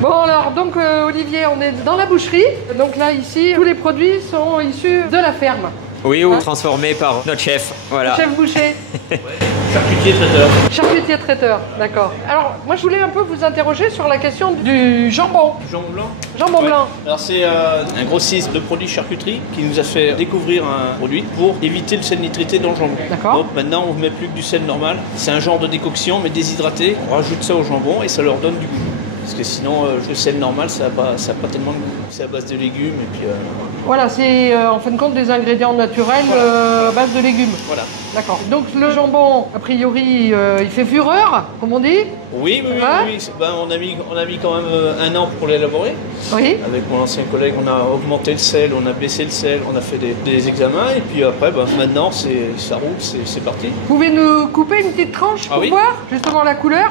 Bon alors, donc Olivier, on est dans la boucherie. Donc là, ici, tous les produits sont issus de la ferme. Oui, ou transformés par notre chef. Voilà. Le chef boucher. Charcutier traiteur. Charcutier traiteur, d'accord. Alors, moi, je voulais un peu vous interroger sur la question du jambon. Jambon blanc. Jambon blanc. Alors c'est un grossiste de produits charcuterie qui nous a fait découvrir un produit pour éviter le sel nitrité dans le jambon. D'accord. Donc maintenant on ne met plus que du sel normal. C'est un genre de décoction mais déshydraté. On rajoute ça au jambon et ça leur donne du goût. Parce que sinon le sel normal ça n'a pas tellement de goût. C'est à base de légumes et puis... Voilà, c'est en fin de compte des ingrédients naturels à base de légumes. Voilà. D'accord. Donc le jambon, a priori, il fait fureur, comme on dit. Oui. Ben, on a mis quand même un an pour l'élaborer. Oui. Avec mon ancien collègue, on a augmenté le sel, on a baissé le sel, on a fait des examens et puis après, ben, maintenant, ça roule, c'est parti. Vous pouvez nous couper une petite tranche pour voir justement la couleur?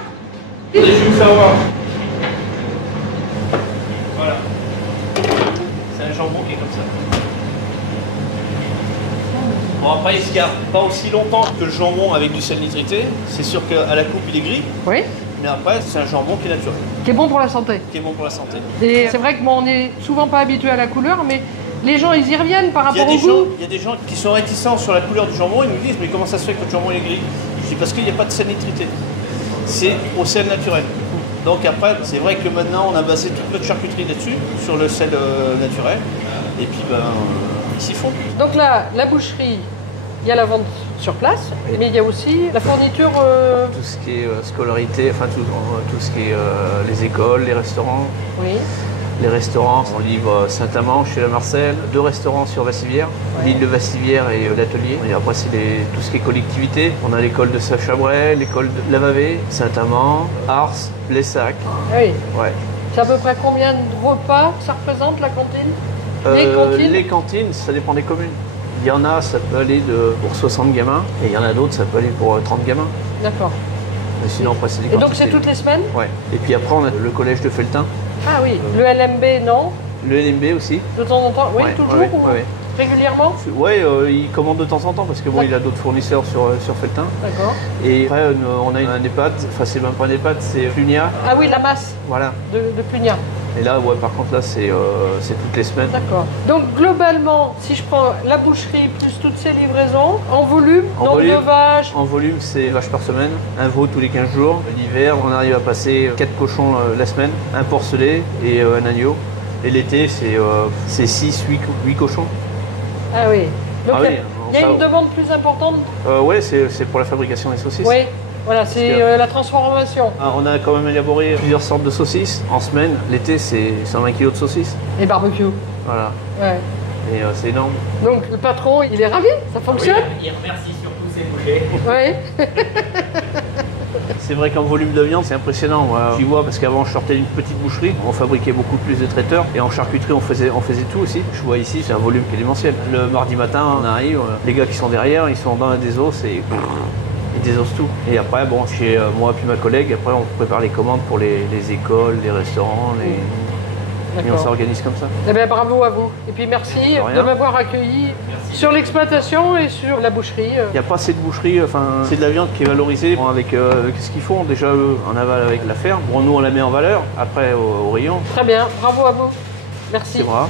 Je vais vous faire voir. Voilà. C'est un jambon qui est comme ça. Bon, après, il se garde pas aussi longtemps que le jambon avec du sel nitrité. C'est sûr qu'à la coupe, il est gris. Oui. Mais après, c'est un jambon qui est naturel. Qui est bon pour la santé. Qui est bon pour la santé. Et c'est vrai que bon, on n'est souvent pas habitué à la couleur, mais les gens, ils y reviennent par rapport au goût. Il y a des gens qui sont réticents sur la couleur du jambon. Ils nous disent, mais comment ça se fait que votre jambon est gris? Je dis, parce qu'il n'y a pas de sel nitrité. C'est au sel naturel. Donc après, c'est vrai que maintenant, on a basé toute notre charcuterie là-dessus, sur le sel naturel. Et puis, ben, ils s'y font. Donc là, la boucherie, il y a la vente sur place, mais il y a aussi la fourniture... Tout ce qui est scolarité, enfin tout ce qui est les écoles, les restaurants. Oui. Les restaurants, on livre Saint-Amand chez la Marcel, 2 restaurants sur Vassivière, l'île de Vassivière et l'atelier. Et après, c'est tout ce qui est collectivité. On a l'école de Saint-Chabrais, l'école de Lavavé, Saint-Amand, Ars, Blessac. Oui. Ouais. C'est à peu près combien de repas ça représente la cantine? Les cantines, ça dépend des communes. Il y en a, ça peut aller pour 60 gamins, et il y en a d'autres, ça peut aller pour 30 gamins. D'accord. Mais sinon, après, c'est des quantités. Et donc, c'est toutes les semaines? Ouais. Et puis après, on a le collège de Felletin. Ah oui. Le LMB, non? Le LMB aussi. De temps en temps? Oui, toujours régulièrement? Oui, il commande de temps en temps parce que bon, il a d'autres fournisseurs sur Felletin. D'accord. Et après, on a un EHPAD, enfin c'est même pas un EHPAD, c'est Plunia. Ah oui, la masse. Voilà. De Plunia. Et là, ouais, par contre, là, c'est toutes les semaines. D'accord. Donc, globalement, si je prends la boucherie plus toutes ces livraisons, en volume, nombre de vaches? En volume, c'est vaches par semaine, un veau tous les 15 jours. L'hiver, on arrive à passer 4 cochons la semaine, un porcelet et un agneau. Et l'été, c'est 6, 8 cochons. Ah oui. Donc, il y a une ça... demande plus importante? Oui, c'est pour la fabrication des saucisses. Oui. Voilà, c'est la transformation. On a quand même élaboré plusieurs sortes de saucisses. En semaine, l'été, c'est 120 kg de saucisses. Et barbecue. Voilà. Ouais. Et c'est énorme. Donc le patron, il est ravi, ça fonctionne? Oui, il remercie surtout ses bouchers. Oui. C'est vrai qu'en volume de viande, c'est impressionnant. J'y vois parce qu'avant, je sortais d'une petite boucherie. On fabriquait beaucoup plus de traiteurs. Et en charcuterie, on faisait tout aussi. Je vois ici, c'est un volume qui est démentiel. Le mardi matin, on arrive. Les gars qui sont derrière, ils sont dans la désosse et... Ils désossent tout. Et après, bon, chez moi puis ma collègue, après on prépare les commandes pour les écoles, les restaurants, et on s'organise comme ça. Eh bien, bravo à vous. Et puis merci de m'avoir accueilli sur l'exploitation et sur la boucherie. Il n'y a pas assez de boucherie, enfin, c'est de la viande qui est valorisée avec ce qu'ils font. Déjà, eux, en aval avec la ferme. Bon, nous, on la met en valeur, après au rayon. Très bien, bravo à vous. Merci. C'est brave.